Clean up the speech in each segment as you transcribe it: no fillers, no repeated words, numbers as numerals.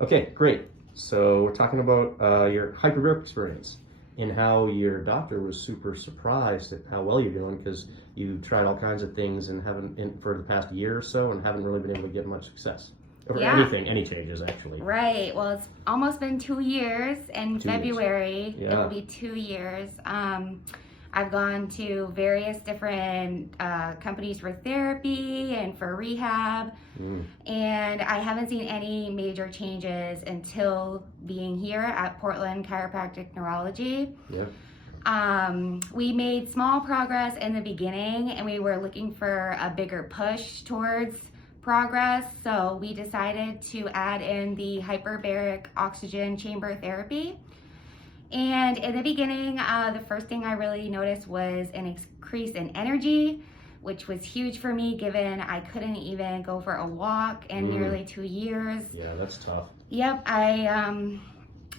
Okay, great. So we're talking about your hyperbaric experience and how your doctor was super surprised at how well you're doing because you tried all kinds of things and for the past year or so and haven't really been able to get much success. Or Yeah. any changes actually. Right. Well, it's almost been 2 years. In 2 years. February, Yeah. it will be 2 years. I've gone to various different companies for therapy and for rehab, and I haven't seen any major changes until being here at Portland Chiropractic Neurology. Yeah. We made small progress in the beginning, and we were looking for a bigger push towards progress, so we decided to add in the hyperbaric oxygen chamber therapy. And in the beginning, the first thing I really noticed was an increase in energy, which was huge for me given I couldn't even go for a walk in nearly 2 years. Yeah, that's tough. Yep, I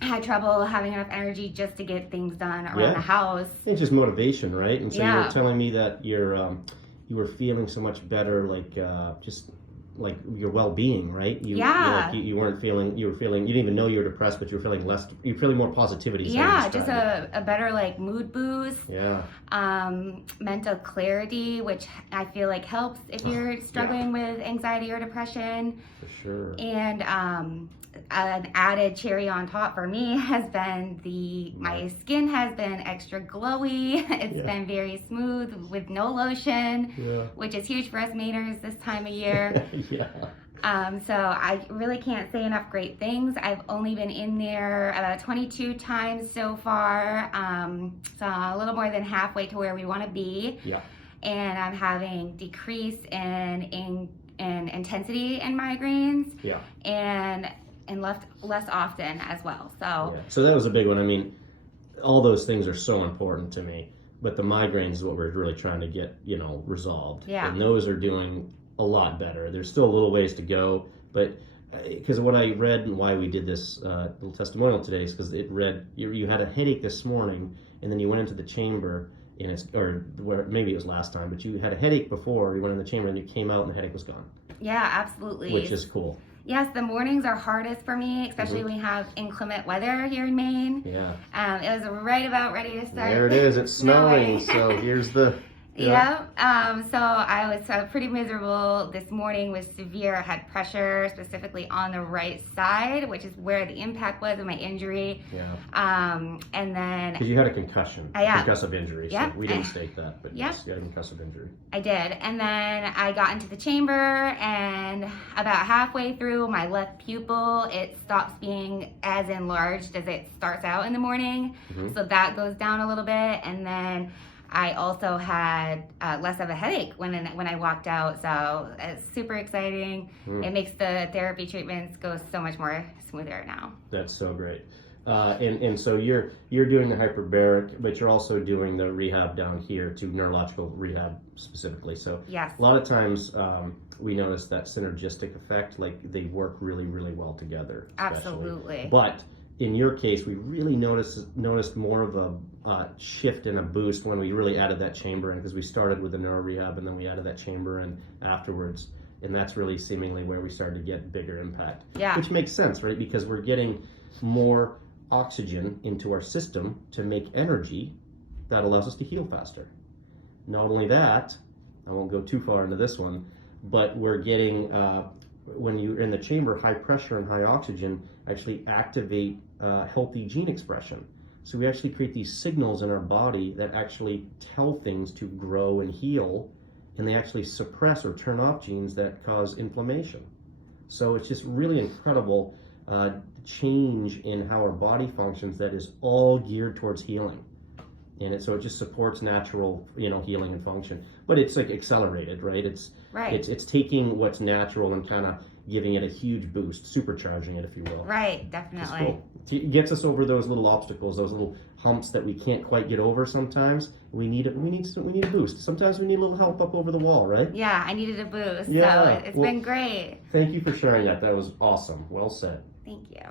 had trouble having enough energy just to get things done around the house. It's just motivation, right? And so you Yeah. were telling me that you were feeling so much better, just like your well-being, right? You weren't feeling, you didn't even know you were depressed, but you were feeling more positivity. Yeah, just a better like mood boost. Yeah. Mental clarity, which I feel like helps if you're struggling with anxiety or depression. For sure. And an added cherry on top for me has been my skin has been extra glowy. It's been very smooth with no lotion, which is huge for us Mainers this time of year. So I really can't say enough great things. I've only been in there about 22 times so far, so a little more than halfway to where we want to be. Yeah. And I'm having decrease in intensity in migraines. Yeah. And less often as well. So that was a big one. I mean, all those things are so important to me, but the migraines is what we're really trying to get, resolved. Yeah. And those are doing a lot better. There's still a little ways to go, but because of what I read and why we did this little testimonial today is because you had a headache this morning, and then you went into the chamber, maybe it was last time, but you had a headache before you went in the chamber, and you came out and the headache was gone. Yeah, absolutely. Which is cool. Yes, the mornings are hardest for me, especially when we have inclement weather here in Maine. Yeah. It was right about ready to start. There it is. It's snowing. So here's the. Yeah. So I was pretty miserable this morning with severe head pressure, specifically on the right side, which is where the impact was of my injury. Yeah. And then. Because you had a concussion. Yeah. Concussive injury. Yeah. So we didn't state that, but yes, you had a concussive injury. I did. And then I got into the chamber, and about halfway through my left pupil, it stops being as enlarged as it starts out in the morning. So that goes down a little bit. And then I also had less of a headache when I walked out, so it's super exciting. It makes the therapy treatments go so much more smoother now. That's so great. And so you're doing the hyperbaric, but you're also doing the rehab down here to neurological rehab specifically. So yes. A lot of times we notice that synergistic effect, like they work really, really well together. Absolutely. But in your case, we really noticed more of a shift and a boost when we really added that chamber in, because we started with the neuro rehab and then we added that chamber in afterwards, and that's really seemingly where we started to get bigger impact. Yeah. Which makes sense, right? Because we're getting more oxygen into our system to make energy that allows us to heal faster. Not only that, I won't go too far into this one, but we're getting when you're in the chamber, high pressure and high oxygen actually activate healthy gene expression. So we actually create these signals in our body that actually tell things to grow and heal, and they actually suppress or turn off genes that cause inflammation. So it's just really incredible change in how our body functions that is all geared towards healing. And so it just supports natural, healing and function. But it's like accelerated, right? It's taking what's natural and kind of giving it a huge boost, supercharging it, if you will. Right, definitely. Cool. It gets us over those little obstacles, those little humps that we can't quite get over sometimes. We need a boost. Sometimes we need a little help up over the wall, right? Yeah, I needed a boost. Yeah. So it's been great. Thank you for sharing that. That was awesome. Well said. Thank you.